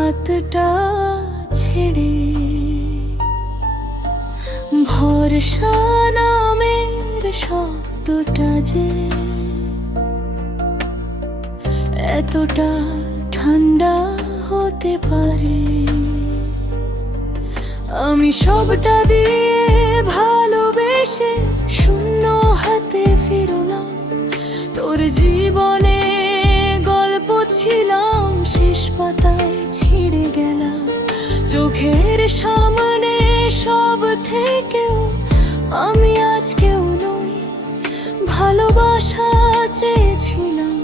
হাতটা ছেড়ে ভরসা নামের শব্দটা যে এতটা ঠান্ডা হতে পারে। আমি সবটা দিয়ে ভালোবেসে শূন্য হাতে ফিরলাম, তোর জীবনে গল্প ছিলাম, শেষ পাতায় ছিঁড়ে গেলাম। চোখের সামনে সব থেকেও আমি আজ কেউ নই, ভালোবাসা চেয়েছিলাম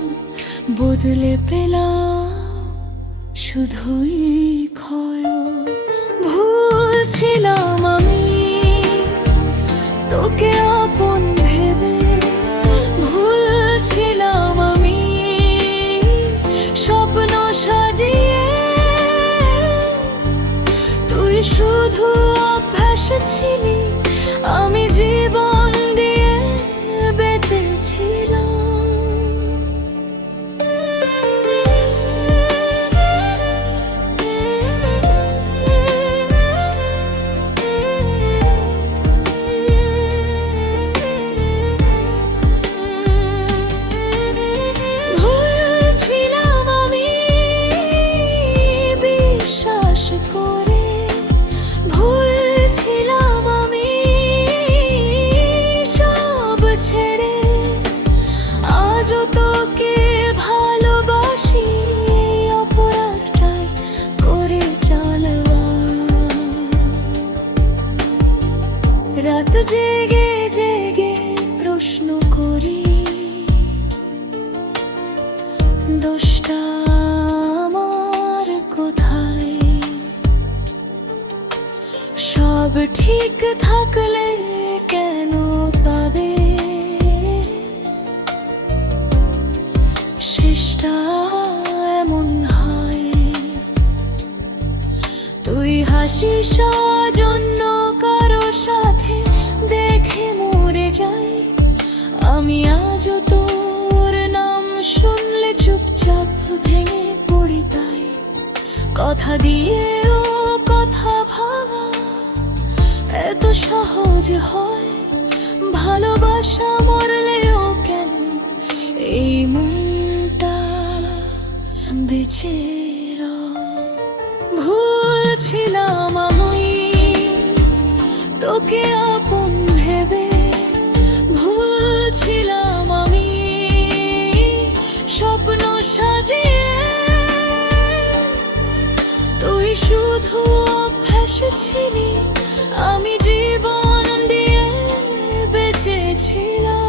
বদলে পেলাম শুধুই ক্ষয়। ভুল ছিলাম আমি তোকে আপন ভেবে, ভুল ছিলাম আমি স্বপ্ন সাজিয়ে, তুই শুধু অভ্যাস ছিলি, আমি জীবন দিয়ে বেঁচেছিলাম। রাত জেগে জেগে প্রশ্ন করি, দোষটা আমার কোথায়? সব ঠিক থাকলে কেন পাবে শেষটা এমন হয়? তুই হাসিস জন্য কারো সাথে দেখে মরে যাই, আমি আজও তোর নাম শুনলে চুপচাপ ভেঙে পড়ি। তাই কথা দিয়েও কথা ভাঙা এত সহজ হয়? ভালোবাসা মরলেও কেন এই মনটা বেঁচে রয়? ভুল ছিলাম আমি তোকে আপন ভেবে, ভুল ছিলাম আমি স্বপ্ন সাজিয়ে, তুই শুধু অভ্যাস ছিলি, আমি জীবন দিয়ে বেঁচেছিলাম।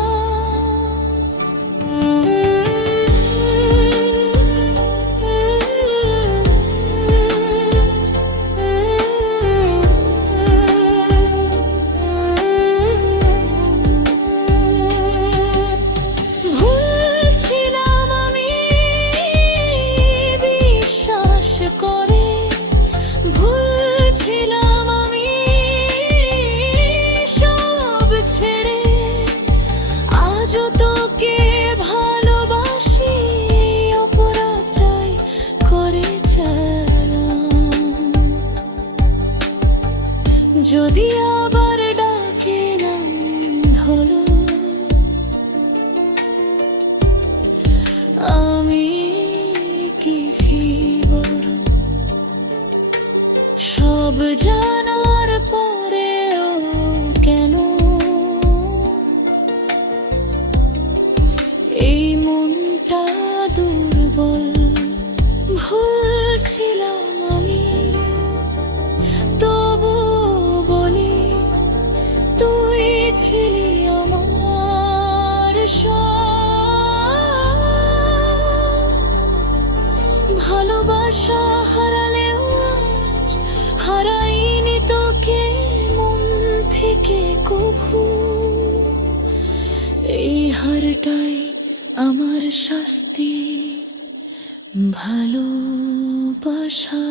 যদি আবার ডাকে নাম ধরো, আমি কি ফিরব? সব জানার পরেও কেন এই মনটা দুর্বল? ভুল ছিলাম আমি ছিলি আমার ভালোবাসা হারালেও আজ হারাইনি তোকে মন থেকে কভু। এই হারটাই আমার শাস্তি ভালোবাসা।